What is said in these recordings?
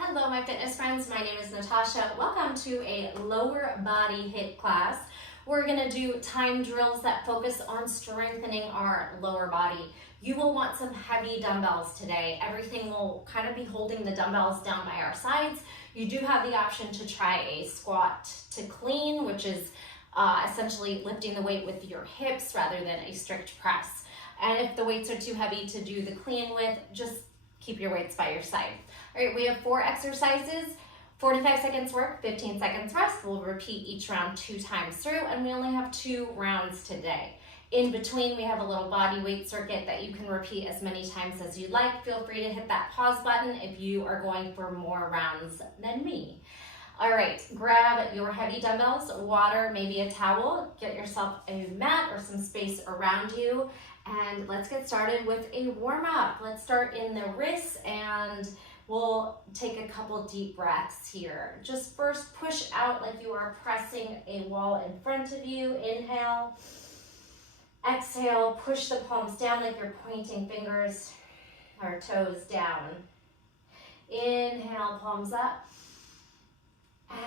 Hello, my fitness friends. My name is Natasha. Welcome to a lower body HIIT class. We're going to do time drills that focus on strengthening our lower body. You will want some heavy dumbbells today. Everything will kind of be holding the dumbbells down by our sides. You do have the option to try a squat to clean, which is essentially lifting the weight with your hips rather than a strict press. And if the weights are too heavy to do the clean with, just keep your weights by your side. All right, we have 4 exercises, 45 seconds work, 15 seconds rest. We'll repeat each round 2 times through, and we only have 2 rounds today. In between, we have a little body weight circuit that you can repeat as many times as you like. Feel free to hit that pause button if you are going for more rounds than me. All right, grab your heavy dumbbells, water, maybe a towel, get yourself a mat or some space around you, and let's get started with a warm-up. Let's start in the wrists, and we'll take a couple deep breaths here. Just first push out like you are pressing a wall in front of you. Inhale. Exhale, push the palms down like you're pointing fingers or toes down. Inhale, palms up.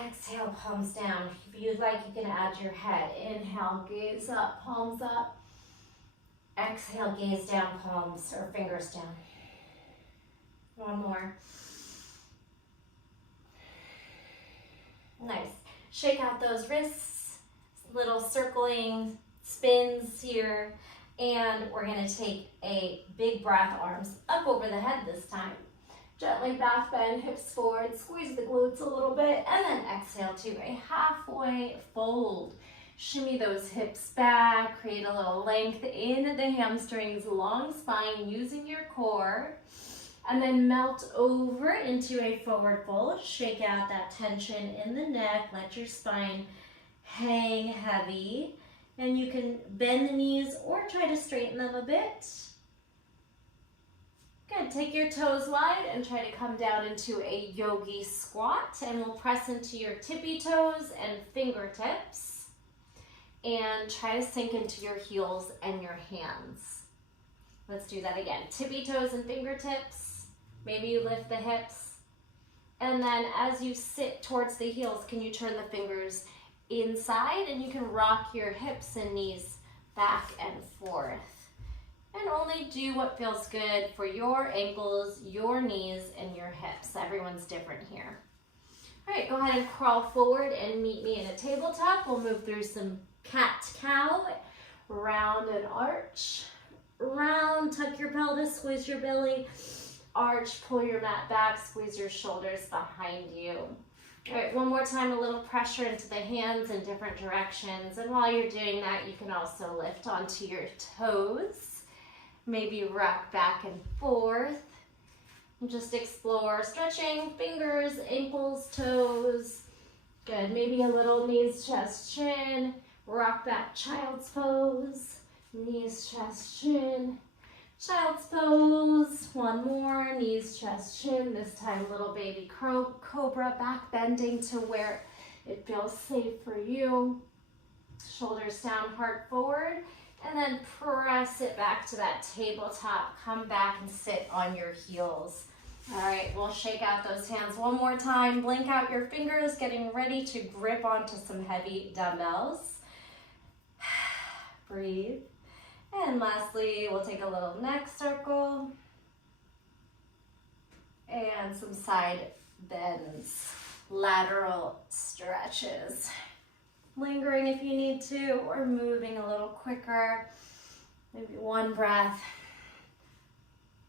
Exhale, palms down. If you'd like, you can add your head. Inhale, gaze up, palms up. Exhale, gaze down, palms or fingers down. One more. Nice. Shake out those wrists, little circling spins here, and we're going to take a big breath, arms up over the head this time. Gently back bend, hips forward, squeeze the glutes a little bit, and then exhale to a halfway fold. Shimmy those hips back, create a little length in the hamstrings, long spine using your core, and then melt over into a forward fold. Shake out that tension in the neck, let your spine hang heavy, and you can bend the knees or try to straighten them a bit. Good, take your toes wide and try to come down into a yogi squat, and we'll press into your tippy toes and fingertips and try to sink into your heels and your hands. Let's do that again. Tippy toes and fingertips. Maybe you lift the hips. And then as you sit towards the heels, can you turn the fingers inside, and you can rock your hips and knees back and forth. And only do what feels good for your ankles, your knees, and your hips. Everyone's different here. All right, go ahead and crawl forward and meet me in a tabletop. We'll move through some cat-cow, round and arch. Round, tuck your pelvis, squeeze your belly. Arch, pull your mat back, squeeze your shoulders behind you. All right, one more time, a little pressure into the hands in different directions. And while you're doing that, you can also lift onto your toes. Maybe rock back and forth. And just explore stretching fingers, ankles, toes. Good, maybe a little knees, chest, chin. Rock back, child's pose. Knees, chest, chin. Child's pose. One more, knees, chest, chin. This time, little baby cobra, back bending to where it feels safe for you. Shoulders down, heart forward. And then press it back to that tabletop. Come back and sit on your heels. All right, we'll shake out those hands one more time. Blink out your fingers, getting ready to grip onto some heavy dumbbells. Breathe. And lastly, we'll take a little neck circle and some side bends, lateral stretches. Lingering if you need to, or moving a little quicker. Maybe one breath,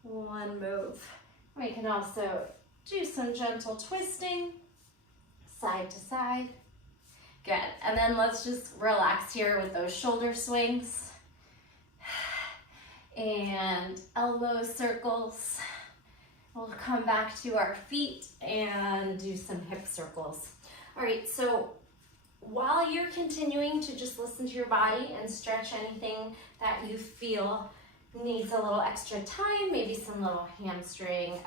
one move. We can also do some gentle twisting, side to side. Good, and then let's just relax here with those shoulder swings and elbow circles. We'll come back to our feet and do some hip circles. All right, so while you're continuing to just listen to your body and stretch anything that you feel needs a little extra time, maybe some little hamstring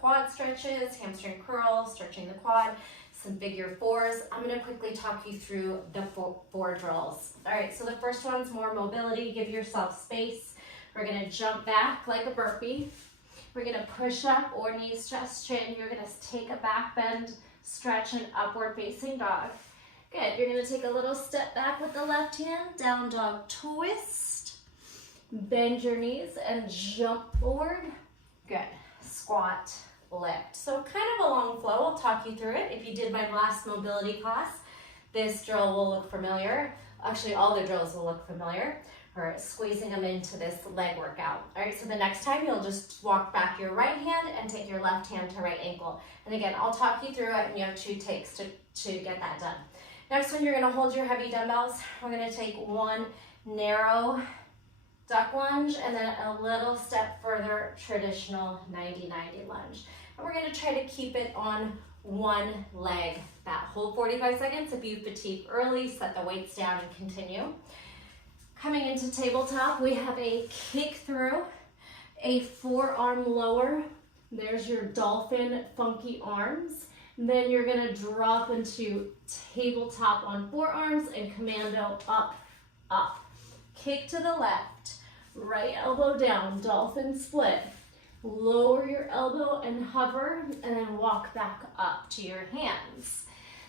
quad stretches, hamstring curls, stretching the quad, some figure fours. I'm going to quickly talk you through the 4 drills. All right, so the first one's more mobility. Give yourself space. We're going to jump back like a burpee. We're gonna push up or knees stretch chin. You're gonna take a back bend, stretch and upward facing dog. Good, you're gonna take a little step back with the left hand, down dog twist. Bend your knees and jump forward. Good, squat, lift. So kind of a long flow, I'll talk you through it. If you did my last mobility class, this drill will look familiar. Actually, all the drills will look familiar. Or squeezing them into this leg workout. All right, so the next time you'll just walk back your right hand and take your left hand to right ankle. And again, I'll talk you through it and you have 2 takes to get that done. Next one, you're gonna hold your heavy dumbbells. We're gonna take one narrow duck lunge and then a little step further, traditional 90-90 lunge. And we're gonna try to keep it on one leg that whole 45 seconds. If you fatigue early, set the weights down and continue. Coming into tabletop, we have a kick through, a forearm lower. There's your dolphin funky arms. Then you're gonna drop into tabletop on forearms and commando up, up. Kick to the left, right elbow down, dolphin split. Lower your elbow and hover, and then walk back up to your hands.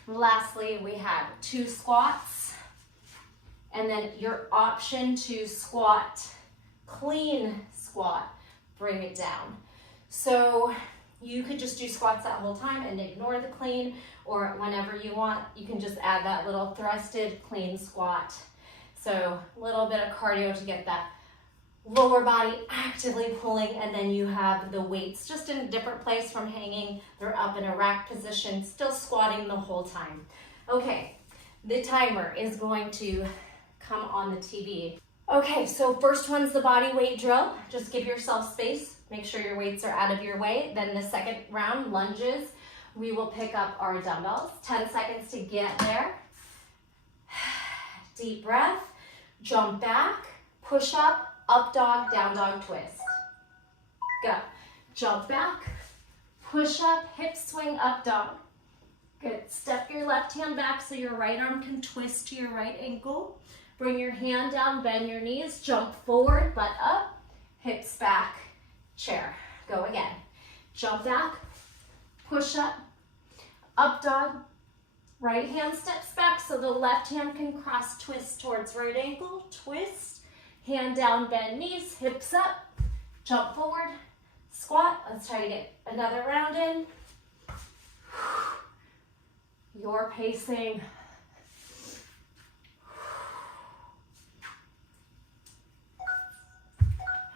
Lastly, we have 2 squats, and then your option to squat, clean squat, bring it down. So you could just do squats that whole time and ignore the clean, or whenever you want, you can just add that little thrusted clean squat. So a little bit of cardio to get that lower body actively pulling, and then you have the weights just in a different place from hanging. They're up in a rack position, still squatting the whole time. Okay, the timer is going to come on the TV. Okay, so first one's the body weight drill. Just give yourself space. Make sure your weights are out of your way. Then the second round, lunges, we will pick up our dumbbells. 10 seconds to get there. Deep breath, jump back, push up dog, down dog twist. Go. Jump back, push up, hip swing, up dog. Good. Step your left hand back so your right arm can twist to your right ankle. Bring your hand down, bend your knees, jump forward, butt up, hips back, chair. Go again. Jump back, push up dog. Right hand steps back so the left hand can cross twist towards right ankle, twist. Hand down, bend knees, hips up, jump forward, squat. Let's try to get another round in. You're pacing.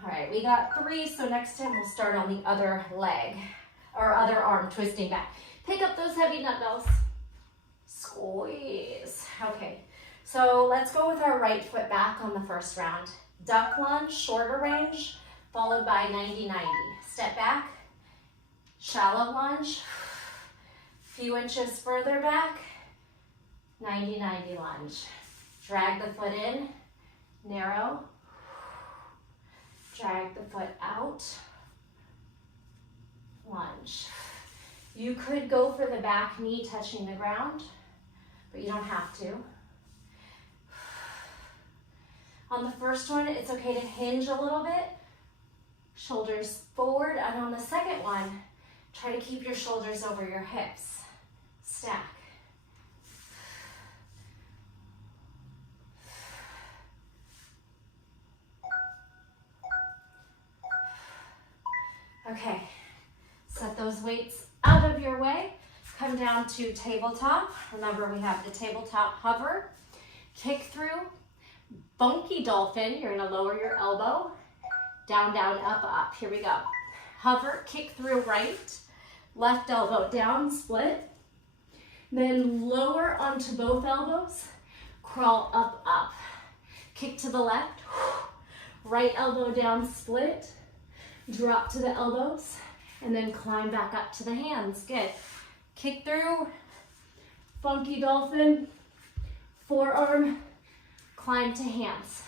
All right, we got 3, so next time we'll start on the other leg, or other arm, twisting back. Pick up those heavy dumbbells. Squeeze. Okay, so let's go with our right foot back on the first round. Duck lunge, shorter range, followed by 90-90. Step back, shallow lunge, few inches further back, 90-90 lunge. Drag the foot in, narrow, drag the foot out, lunge. You could go for the back knee touching the ground, but you don't have to. On the first one, it's okay to hinge a little bit, shoulders forward, and on the second one, try to keep your shoulders over your hips. Stack. Okay, set those weights out of your way. Come down to tabletop. Remember, we have the tabletop hover. Kick through. Funky dolphin. You're gonna lower your elbow. Down, down, up, up. Here we go. Hover, kick through right. Left elbow down, split. Then lower onto both elbows. Crawl up, up. Kick to the left. Right elbow down, split. Drop to the elbows. And then climb back up to the hands. Good. Kick through. Funky dolphin. Forearm. Climb to hands.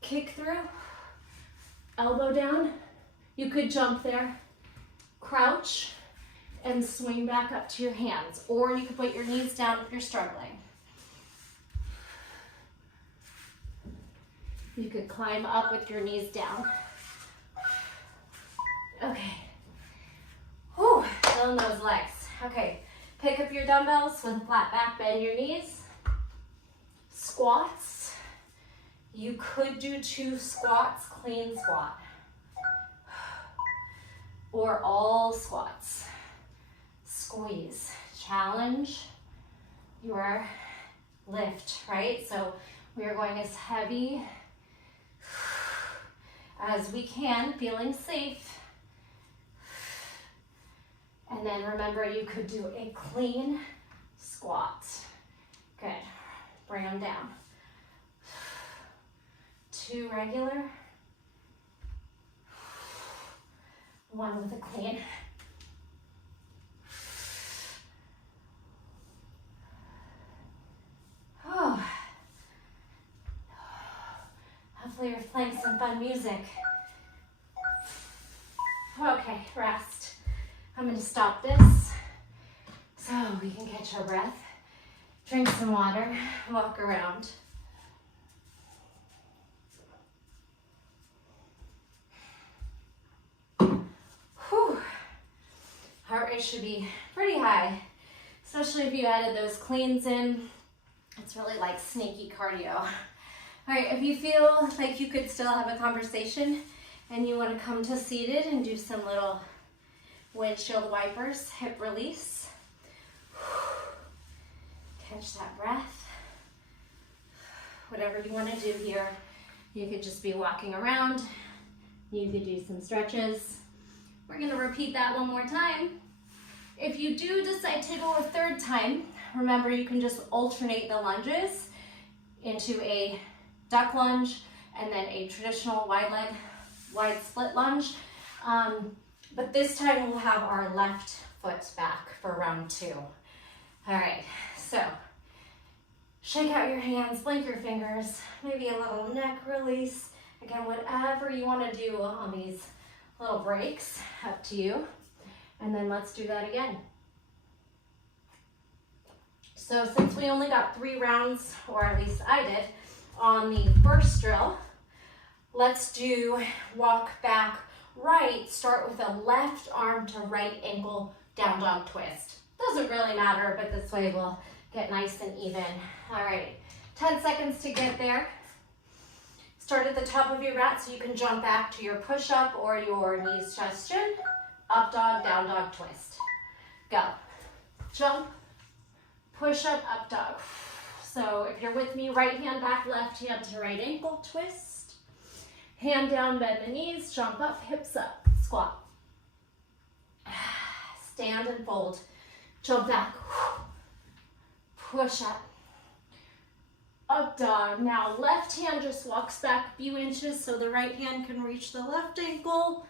Kick through. Elbow down. You could jump there. Crouch. And swing back up to your hands. Or you could put your knees down if you're struggling. You could climb up with your knees down. Okay. Whew, feeling those legs. Okay, pick up your dumbbells with a flat back, bend your knees. Squats. You could do 2 squats, clean squat. Or all squats. Squeeze. Challenge your lift, right? So we are going as heavy as we can, feeling safe. And then remember, you could do a clean squat. Good. Bring them down. 2 regular. 1 with a clean. Oh. Hopefully you're playing some fun music. Okay, rest. I'm going to stop this so we can catch our breath, drink some water, walk around. Whew. Heart rate should be pretty high, especially if you added those cleans in. It's really like sneaky cardio. All right, if you feel like you could still have a conversation and you want to come to seated and do some little windshield wipers, hip release. Catch that breath. Whatever you want to do here. You could just be walking around. You could do some stretches. We're going to repeat that one more time. If you do decide to go a 3rd time, remember you can just alternate the lunges into a duck lunge and then a traditional wide split lunge. But this time we'll have our left foot back for round 2. All right, so shake out your hands, blink your fingers, maybe a little neck release. Again, whatever you want to do on these little breaks, up to you. And then let's do that again. So since we only got 3 rounds, or at least I did, on the first drill, let's do walk back right. Start with a left arm to right ankle down dog twist. Doesn't really matter, but this way we'll get nice and even. All right, 10 seconds to get there. Start at the top of your mat so you can jump back to your push-up or your knees, chest, chin. Up dog, down dog twist. Go. Jump, push up, up dog. So if you're with me, right hand back, left hand to right ankle, twist. Hand down, bend the knees, jump up, hips up, squat. Stand and fold. Jump back. Push up. Up dog. Now left hand just walks back a few inches so the right hand can reach the left ankle.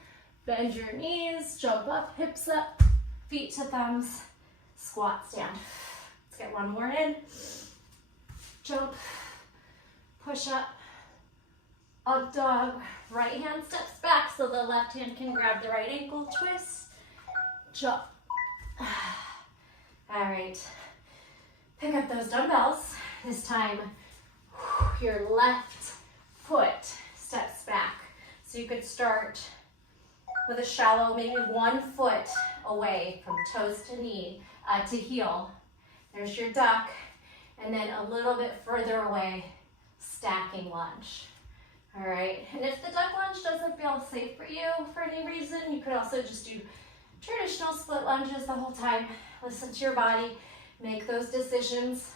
Bend your knees, jump up, hips up, feet to thumbs, squat, stand. Let's get one more in. Jump, push up dog. Right hand steps back so the left hand can grab the right ankle, twist, jump. All right, pick up those dumbbells. This time, your left foot steps back. So you could start with a shallow, maybe 1 foot away from toes to knee, to heel. There's your duck, and then a little bit further away, stacking lunge. All right, and if the duck lunge doesn't feel safe for you for any reason, you could also just do traditional split lunges the whole time. Listen to your body, make those decisions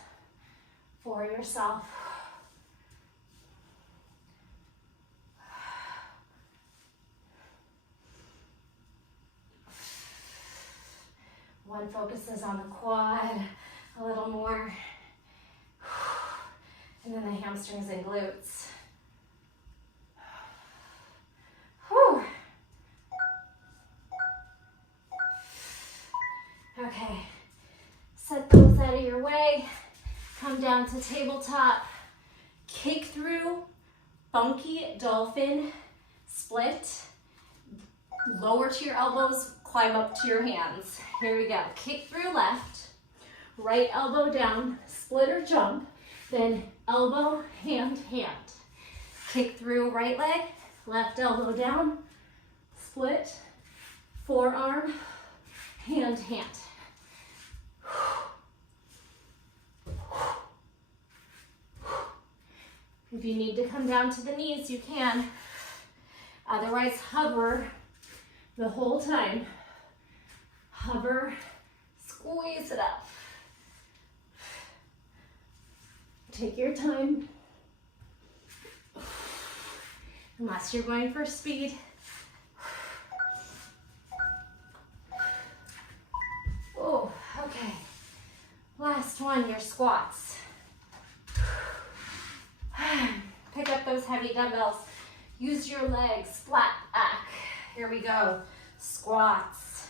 for yourself. One focuses on the quad a little more, and then the hamstrings and glutes. Whew. Okay, set those out of your way. Come down to tabletop. Kick through, funky dolphin split. Lower to your elbows, climb up to your hands. Here we go. Kick through left, right elbow down, split or jump, then elbow, hand, hand. Kick through right leg, left elbow down, split, forearm, hand, hand. If you need to come down to the knees, you can. Otherwise, hover the whole time. Hover, squeeze it up. Take your time. Unless you're going for speed. Oh, okay. Last one, your squats. Pick up those heavy dumbbells. Use your legs, flat back. Here we go. Squats.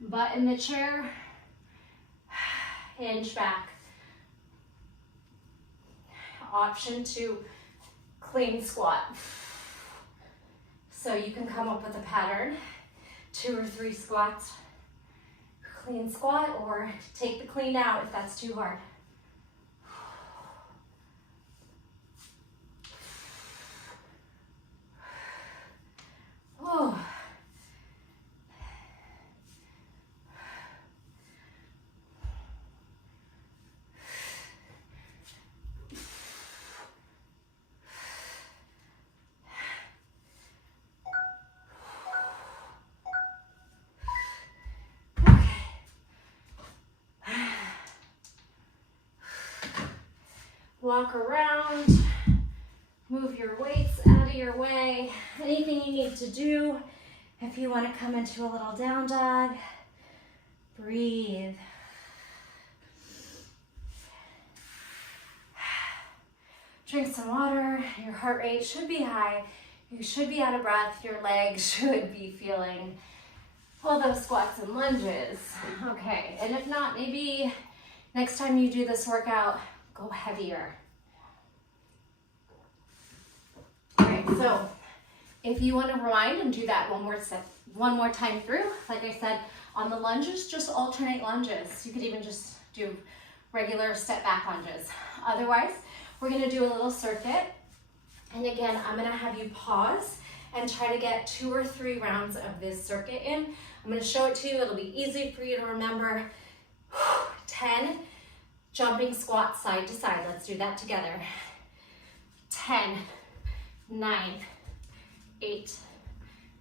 Butt in the chair. Hinge back. Option to clean squat. So you can come up with a pattern. 2 or 3 squats. Clean squat, or take the clean out if that's too hard. Oh. Walk around, move your weights out of your way. Anything you need to do. If you want to come into a little down dog, breathe. Drink some water. Your heart rate should be high. You should be out of breath. Your legs should be feeling all those squats and lunges. Okay, and if not, maybe next time you do this workout, go heavier. All right, so if you want to rewind and do that one more time through, like I said, on the lunges, just alternate lunges. You could even just do regular step back lunges. Otherwise, we're going to do a little circuit. And again, I'm going to have you pause and try to get 2 or 3 rounds of this circuit in. I'm going to show it to you. It'll be easy for you to remember. 10 jumping squats side to side. Let's do that together. 10, 9, 8,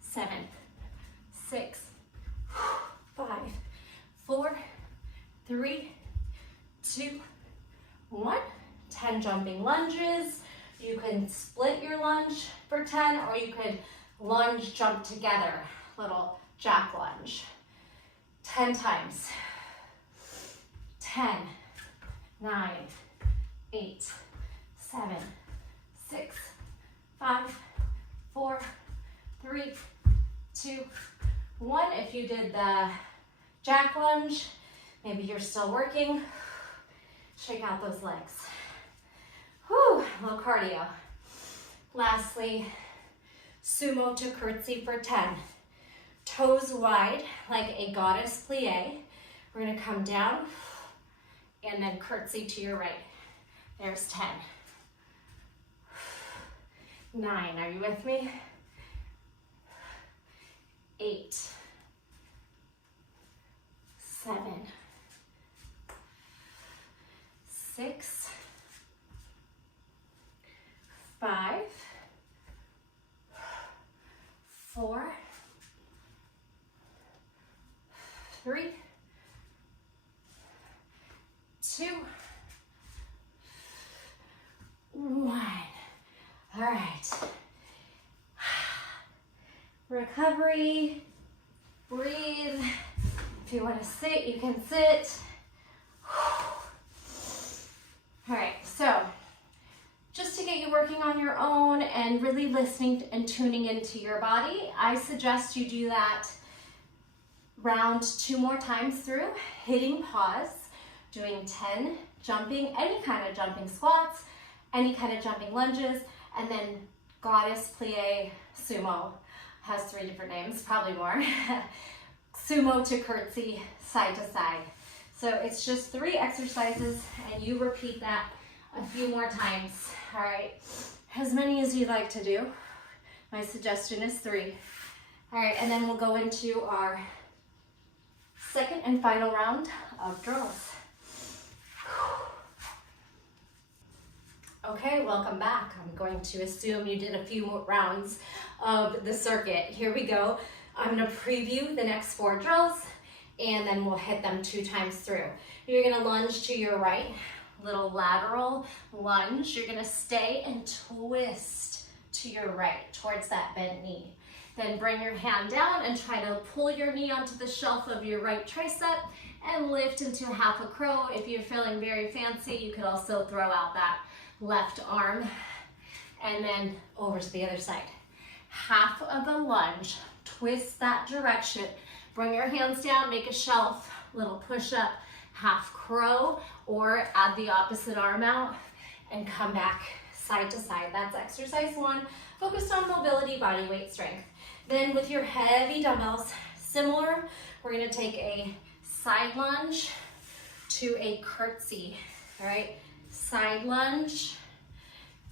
7, 6, 5, 4, 3, 2, 1. 10 jumping lunges. You can split your lunge for 10, or you could lunge, jump together. Little jack lunge. 10 times. 10, 9, 8, 7, 6, 5, 4, 3, 2, 1. If you did the jack lunge, maybe you're still working. Shake out those legs. Whew, a little cardio. Lastly, sumo to curtsy for 10. Toes wide, like a goddess plie. We're gonna come down and then curtsy to your right. There's 10. 9, are you with me? 8, 7, 6, 5, 4, 3, 2, 1. All right. Recovery. Breathe. If you want to sit, you can sit. All right, so just to get you working on your own and really listening and tuning into your body, I suggest you do that round 2 more times through, hitting pause, doing 10 jumping, any kind of jumping squats, any kind of jumping lunges, and then goddess plie sumo. Has 3 different names, probably more. Sumo to curtsy, side to side. So it's just 3 exercises, and you repeat that a few more times. All right, as many as you like to do. My suggestion is 3. All right, and then we'll go into our second and final round of drills. Okay, welcome back. I'm going to assume you did a few more rounds of the circuit. Here we go. I'm gonna preview the next 4 drills and then we'll hit them 2 times through. You're gonna lunge to your right, little lateral lunge. You're gonna stay and twist to your right towards that bent knee. Then bring your hand down and try to pull your knee onto the shelf of your right tricep and lift into half a crow. If you're feeling very fancy, you could also throw out that left arm and then over to the other side. Half of a lunge, twist that direction. Bring your hands down, make a shelf, little push up, half crow, or add the opposite arm out and come back side to side. That's exercise 1, focused on mobility, body weight strength. Then with your heavy dumbbells, similar, we're gonna take a side lunge to a curtsy, all right? Side lunge,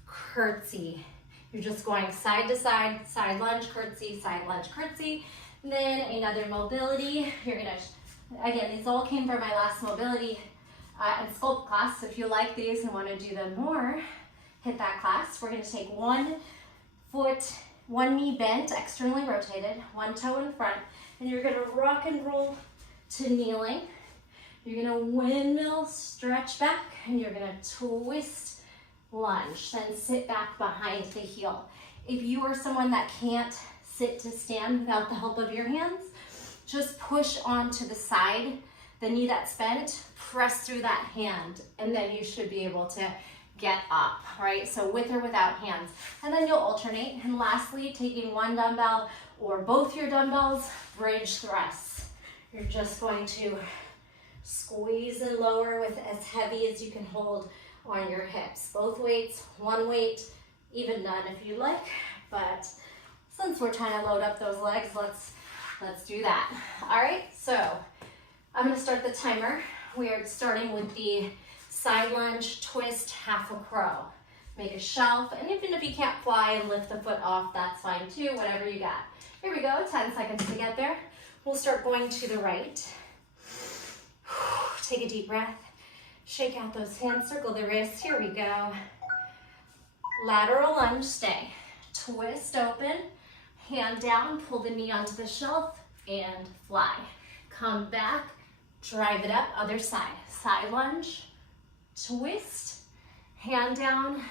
curtsy. You're just going side to side lunge, curtsy, side lunge, curtsy. And then another mobility. You're gonna, again, these all came from my last mobility and sculpt class. So if you like these and wanna do them more, hit that class. We're gonna take 1 foot, 1 knee bent, externally rotated, 1 toe in front, and you're gonna rock and roll to kneeling. You're gonna windmill, stretch back, and you're gonna twist, lunge, then sit back behind the heel. If you are someone that can't sit to stand without the help of your hands, just push onto the side, the knee that's bent, press through that hand, and then you should be able to get up, right? So with or without hands. And then you'll alternate. And lastly, taking 1 dumbbell or both your dumbbells, bridge thrusts. You're just going to squeeze and lower with as heavy as you can hold on your hips. Both weights, 1 weight, even none if you like, but since we're trying to load up those legs, let's do that. All right, so I'm gonna start the timer. We are starting with the side lunge, twist, half a crow. Make a shelf, and even if you can't fly and lift the foot off, that's fine too, whatever you got. Here we go, 10 seconds to get there. We'll start going to the right. Take a deep breath. Shake out those hands, circle the wrists. Here we go. Lateral lunge, stay. Twist open, hand down, pull the knee onto the shelf, and fly. Come back, drive it up, other side. Side lunge, twist, hand down.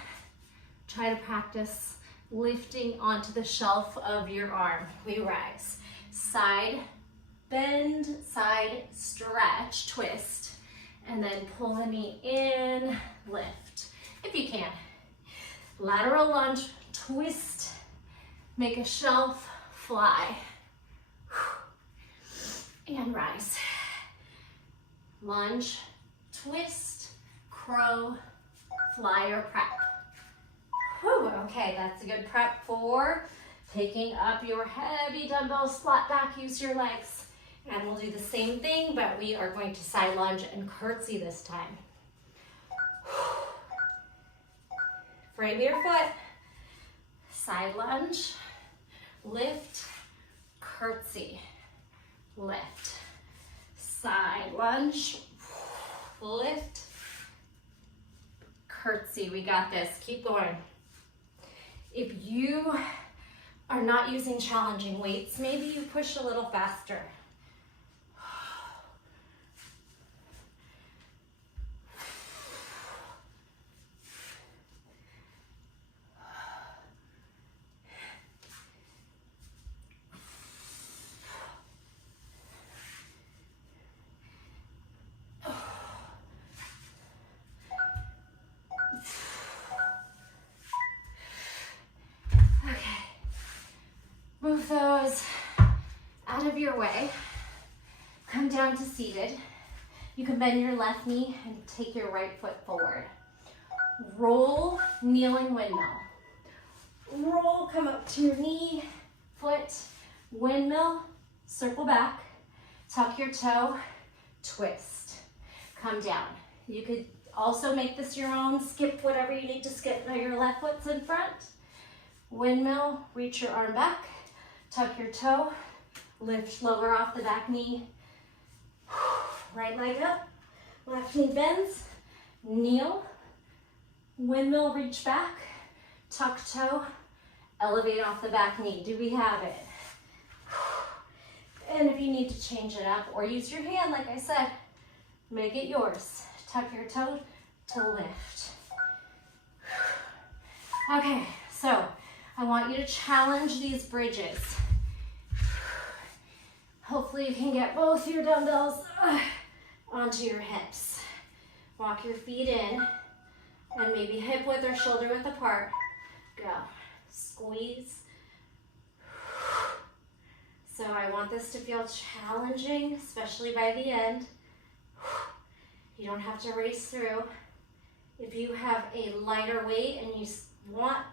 Try to practice lifting onto the shelf of your arm. We rise. Side bend, side stretch, twist, and then pull the knee in, lift, if you can. Lateral lunge, twist, make a shelf, fly, and rise. Lunge, twist, crow, fly or prep. Whew, okay, that's a good prep for taking up your heavy dumbbells, flat back, use your legs. And we'll do the same thing, but we are going to side lunge and curtsy this time. Frame your foot, side lunge, lift, curtsy, lift, side lunge, lift, curtsy. We got this, keep going. If you are not using challenging weights, maybe you push a little faster. Move those out of your way. Come down to seated. You can bend your left knee and take your right foot forward. Roll, kneeling windmill. Roll, come up to your knee, foot, windmill, circle back, tuck your toe, twist. Come down. You could also make this your own, skip whatever you need to skip. Now your left foot's in front. Windmill, reach your arm back, Tuck your toe, lift lower off the back knee. Right leg up, left knee bends, kneel, windmill reach back, tuck toe, elevate off the back knee. Do we have it? And if you need to change it up or use your hand, like I said, make it yours. Tuck your toe to lift. Okay, so I want you to challenge these bridges. Hopefully you can get both your dumbbells onto your hips. Walk your feet in and maybe hip width or shoulder width apart. Go. Squeeze. So I want this to feel challenging, especially by the end. You don't have to race through. If you have a lighter weight and you want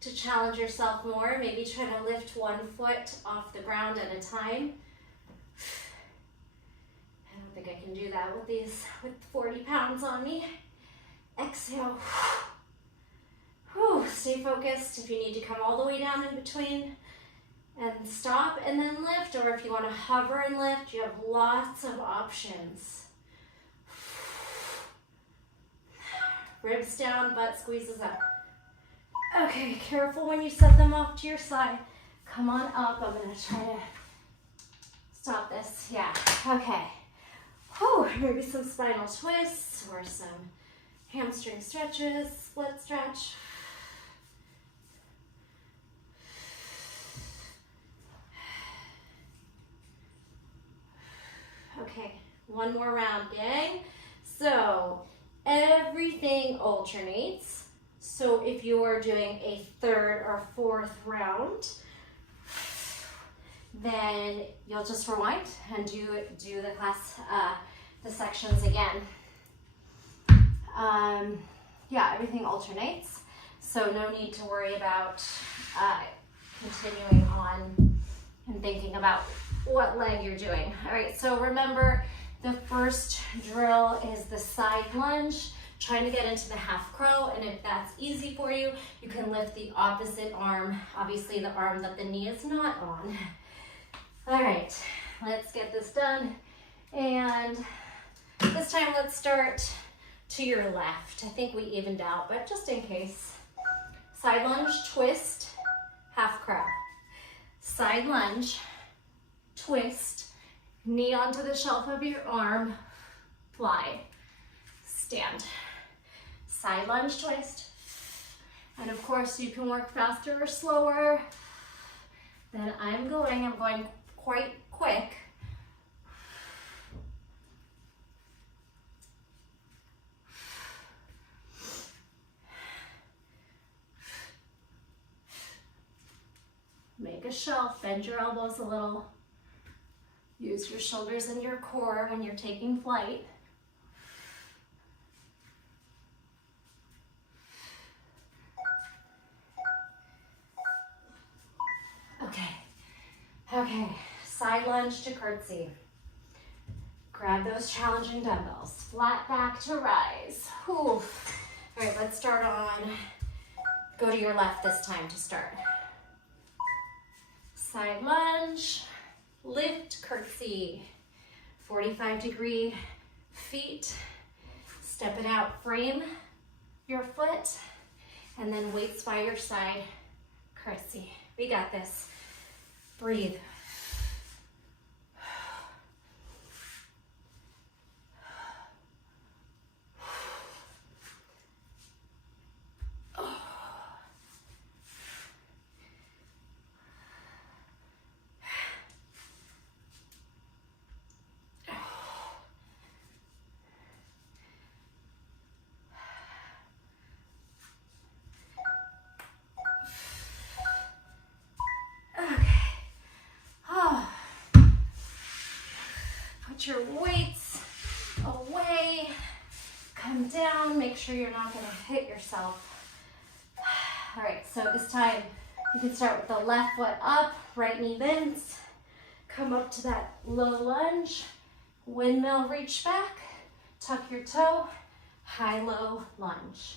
to challenge yourself more, maybe try to lift one foot off the ground at a time. I don't think I can do that with 40 pounds on me. Exhale. Whew. Stay focused. If you need to come all the way down in between and stop and then lift, or if you want to hover and lift, you have lots of options. Ribs down, butt squeezes up. Okay, careful when you set them off to your side. Come on up. I'm going to try to stop this. Yeah, okay. Whew, maybe some spinal twists or some hamstring stretches, split stretch. Okay, one more round, gang. So everything alternates. So if you are doing a third or fourth round, then you'll just rewind and do the class, the sections again. Yeah, everything alternates. So no need to worry about continuing on and thinking about what leg you're doing. All right, so remember the first drill is the side lunge, trying to get into the half crow, and if that's easy for you, you can lift the opposite arm, obviously the arm that the knee is not on. All right, let's get this done. And this time let's start to your left. I think we evened out, but just in case. Side lunge, twist, half crow. Side lunge, twist, knee onto the shelf of your arm, fly, stand. Side lunge, twist. And of course you can work faster or slower than I'm going quite quick. Make a shelf, bend your elbows a little. Use your shoulders and your core when you're taking flight. Okay, side lunge to curtsy. Grab those challenging dumbbells. Flat back to rise. Whew. All right, let's start on, go to your left this time to start. Side lunge, lift, curtsy. 45-degree feet. Step it out, frame your foot, and then weights by your side, curtsy. We got this. Breathe. Your weights away, come down, make sure you're not going to hit yourself. All right, so this time you can start with the left foot up, right knee bends, come up to that low lunge, windmill reach back, tuck your toe, high-low lunge.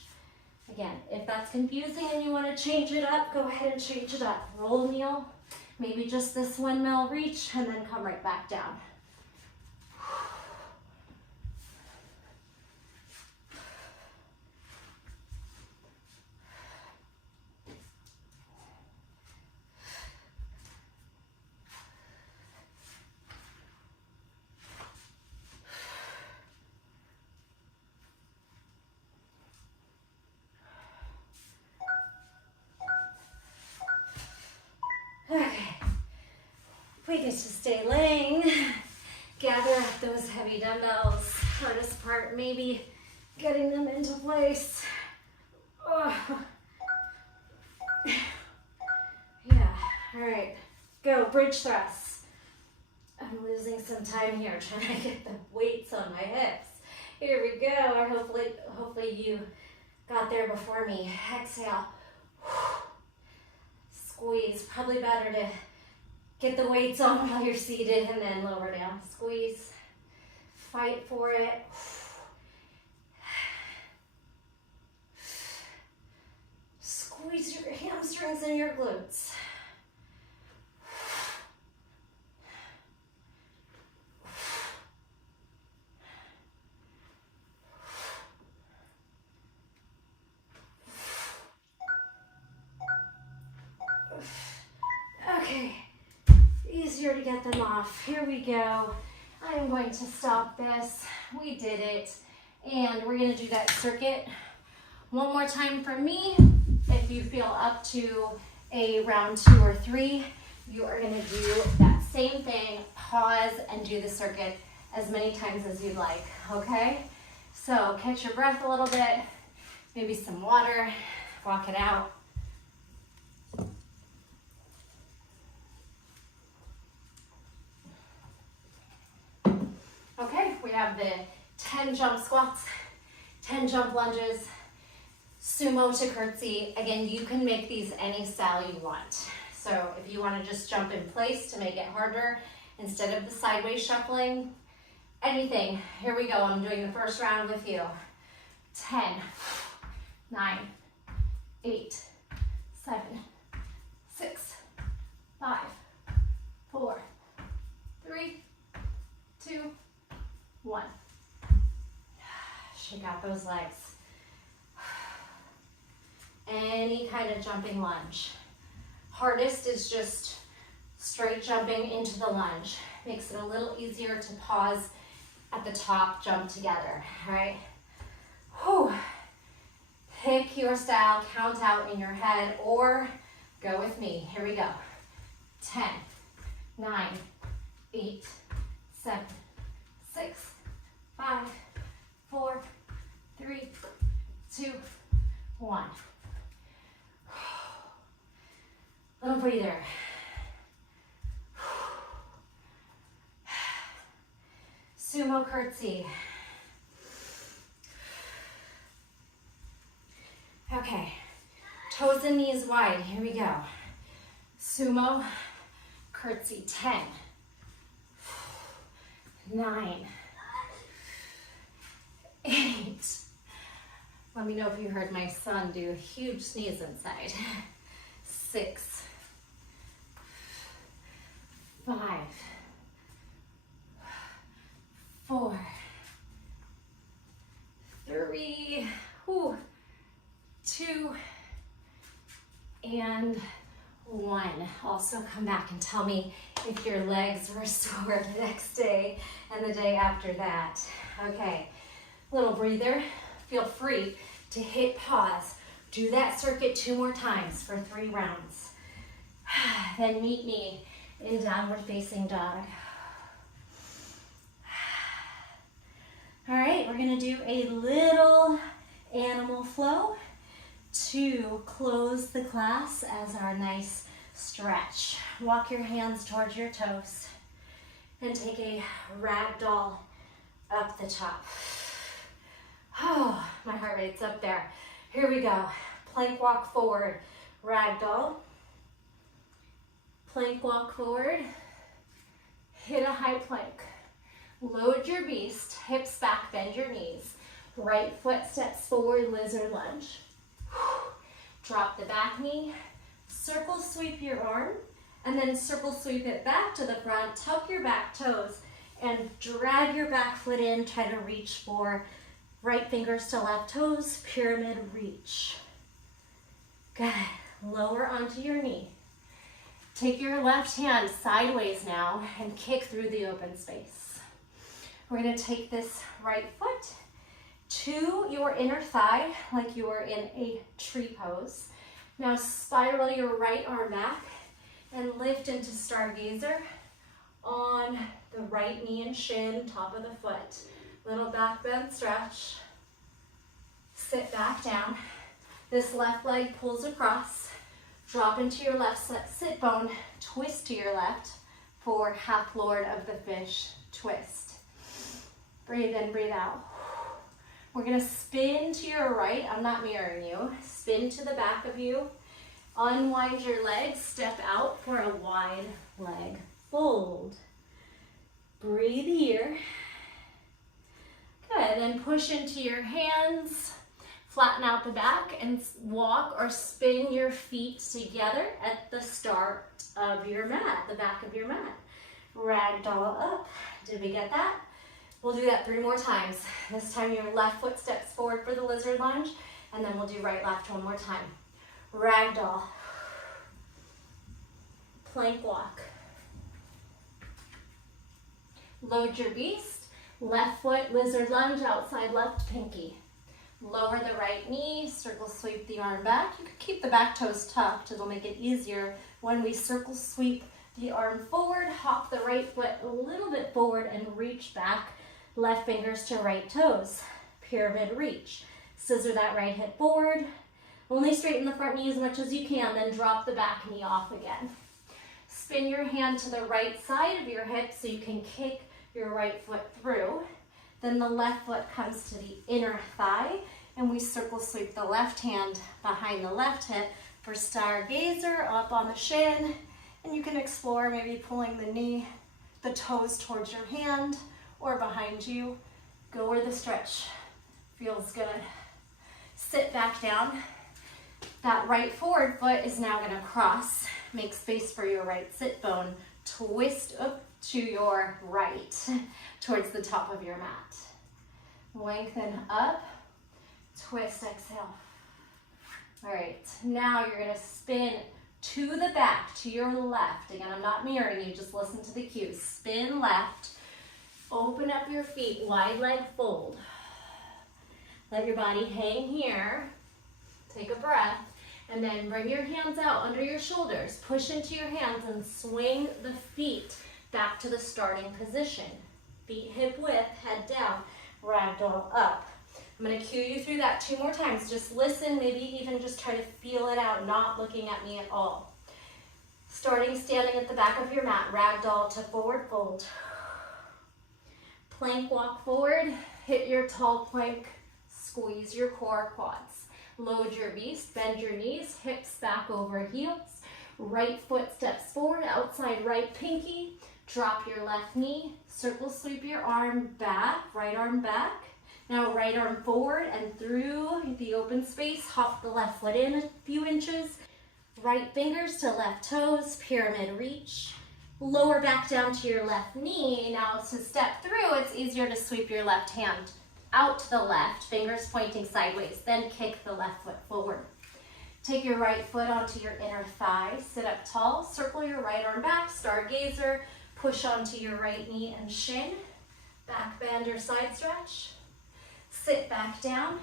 Again, if that's confusing and you want to change it up, go ahead and change it up. Roll kneel, Maybe just this windmill reach and then come right back down. Okay, if we get to stay laying, gather up those heavy dumbbells. Hardest part, maybe getting them into place. Oh. Yeah, all right, go, bridge thrusts. I'm losing some time here trying to get the weights on my hips. Here we go, hopefully you got there before me. Exhale. Squeeze, probably better to get the weights on while you're seated and then lower down. Squeeze, fight for it. Squeeze your hamstrings and your glutes. Okay, easier to get them off. Here we go. I am going to stop this. We did it. And we're gonna do that circuit one more time for me. If you feel up to a round 2 or 3, you are gonna do that same thing, pause and do the circuit as many times as you'd like, okay? So catch your breath a little bit, maybe some water, walk it out. Okay, we have the 10 jump squats, 10 jump lunges, sumo to curtsy. Again, you can make these any style you want. So if you want to just jump in place to make it harder instead of the sideways shuffling, anything. Here we go, I'm doing the first round with you. 10, 9, 8, 7, 6, 5, 4, 3, 2, 1. Shake out those legs. Any kind of jumping lunge. Hardest is just straight jumping into the lunge. Makes it a little easier to pause at the top, jump together, all right? Whew. Pick your style, count out in your head, or go with me. Here we go. 10, 9, 8, 7, 6, 5, 4, 3, 2, 1. Little breather. Sumo curtsy. Okay, toes and knees wide. Here we go. Sumo curtsy. 10, 9, 8. Let me know if you heard my son do a huge sneeze inside. 6, 5, 4, 3, 2, and 1. Also come back and tell me if your legs were sore the next day and the day after that. Okay, little breather. Feel free to hit pause. Do that circuit 2 more times for 3 rounds. Then meet me in downward facing dog. All right, we're gonna do a little animal flow to close the class as our nice stretch. Walk your hands towards your toes and take a ragdoll up the top. Oh, my heart rate's up there. Here we go. Plank walk forward, ragdoll. Plank walk forward, hit a high plank. Load your beast, hips back, bend your knees. Right foot steps forward, lizard lunge. Drop the back knee, circle sweep your arm, And then circle sweep it back to the front, tuck your back toes, and drag your back foot in. Try to reach for right fingers to left toes, pyramid reach. Good. Lower onto your knee. Take your left hand sideways now and kick through the open space. We're going to take this right foot to your inner thigh like you are in a tree pose. Now spiral your right arm back and lift into stargazer on the right knee and shin, top of the foot. Little back bend stretch. Sit back down. This left leg pulls across. Drop into your left sit bone, twist to your left for half lord of the fish twist. Breathe in, breathe out. We're gonna spin to your right. I'm not mirroring you. Spin to the back of you. Unwind your legs, step out for a wide leg fold. Breathe here. Good, then push into your hands. Flatten out the back and walk or spin your feet together at the start of your mat, the back of your mat. Ragdoll up. Did we get that? We'll do that 3 more times. This time your left foot steps forward for the lizard lunge, and then we'll do right, left 1 more time. Ragdoll. Plank walk. Load your beast. Left foot, lizard lunge, outside left pinky. Lower the right knee, circle sweep the arm back. You can keep the back toes tucked. It'll make it easier when we circle sweep the arm forward. Hop the right foot a little bit forward and reach back. Left fingers to right toes. Pyramid reach. Scissor that right hip forward. Only straighten the front knee as much as you can, then drop the back knee off again. Spin your hand to the right side of your hip so you can kick your right foot through. Then the left foot comes to the inner thigh, and we circle sweep the left hand behind the left hip for stargazer, up on the shin. And you can explore maybe pulling the toes towards your hand or behind you. Go where the stretch feels good. Sit back down. That right forward foot is now gonna cross. Make space for your right sit bone. Twist up to your right towards the top of your mat. Lengthen up, twist, exhale. All right, now you're gonna spin to the back, to your left. Again, I'm not mirroring you, just listen to the cues. Spin left, open up your feet, wide leg fold. Let your body hang here. Take a breath. And then bring your hands out under your shoulders. Push into your hands and swing the feet back to the starting position. Feet hip width, head down, ragdoll up. I'm going to cue you through that 2 more times. Just listen, maybe even just try to feel it out, not looking at me at all. Starting standing at the back of your mat, ragdoll to forward fold. Plank walk forward, hit your tall plank, squeeze your core quads. Load your beast, bend your knees, hips back over heels. Right foot steps forward, outside right pinky. Drop your left knee, circle sweep your arm back, right arm back. Now right arm forward and through the open space, hop the left foot in a few inches. Right fingers to left toes, pyramid reach. Lower back down to your left knee. Now to step through, it's easier to sweep your left hand out to the left, fingers pointing sideways, then kick the left foot forward. Take your right foot onto your inner thigh, sit up tall, circle your right arm back, stargazer, push onto your right knee and shin, back bend or side stretch. Sit back down,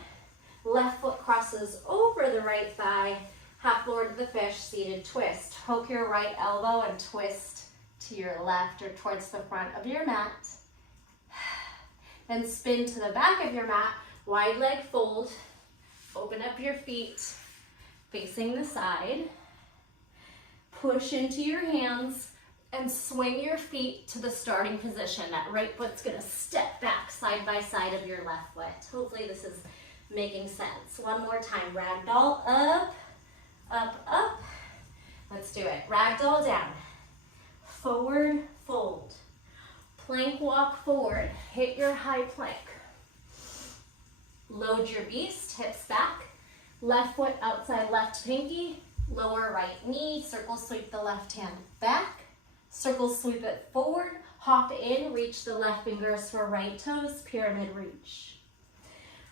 left foot crosses over the right thigh, half lord of the fish, seated twist. Hook your right elbow and twist to your left or towards the front of your mat. Then spin to the back of your mat, wide leg fold, open up your feet, facing the side. Push into your hands and swing your feet to the starting position. That right foot's gonna step back side by side of your left foot. Hopefully this is making sense. 1 more time, ragdoll, up, up, up. Let's do it. Ragdoll down, forward fold. Plank walk forward, hit your high plank. Load your beast, hips back. Left foot outside left pinky. Lower right knee, circle sweep the left hand back, circle sweep it forward, hop in, reach the left fingers for right toes, pyramid reach.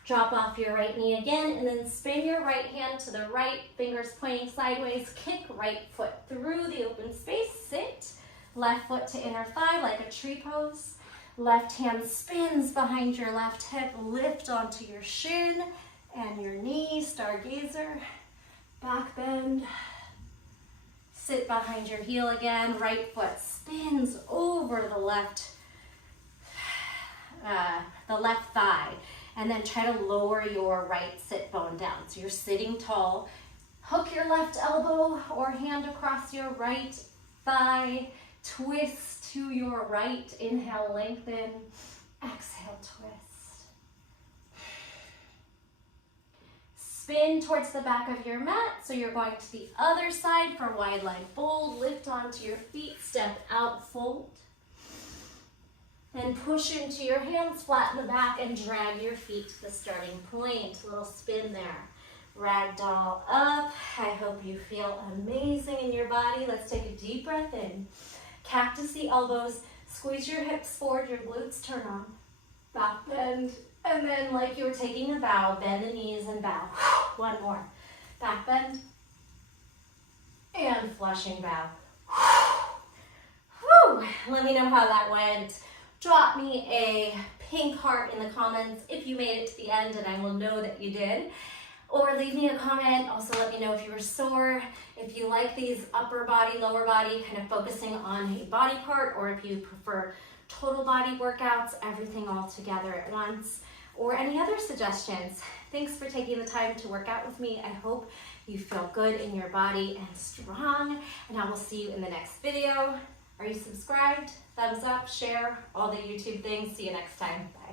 Drop off your right knee again, and then spin your right hand to the right, fingers pointing sideways, kick right foot through the open space, sit, left foot to inner thigh like a tree pose. Left hand spins behind your left hip, lift onto your shin and your knee, stargazer, back bend. Sit behind your heel again, right foot spins over the left thigh, and then try to lower your right sit bone down. So you're sitting tall, hook your left elbow or hand across your right thigh, twist to your right, inhale, lengthen, exhale, twist. Spin towards the back of your mat, so you're going to the other side for wide leg fold, lift onto your feet, step out, fold. Then push into your hands, flatten the back, and drag your feet to the starting point. A little spin there. Ragdoll up. I hope you feel amazing in your body. Let's take a deep breath in. Cactus the elbows, squeeze your hips forward, your glutes turn on. Back bend, and then like you were taking a bow, bend the knees and bow. One more. Back bend, and flushing bow. Whew. Let me know how that went. Drop me a pink heart in the comments if you made it to the end, and I will know that you did. Or leave me a comment. Also let me know if you were sore, if you like these upper body, lower body, kind of focusing on a body part, or if you prefer total body workouts, everything all together at once, or any other suggestions. Thanks for taking the time to work out with me. I hope you feel good in your body and strong, and I will see you in the next video. Are you subscribed? Thumbs up, share, all the YouTube things. See you next time. Bye.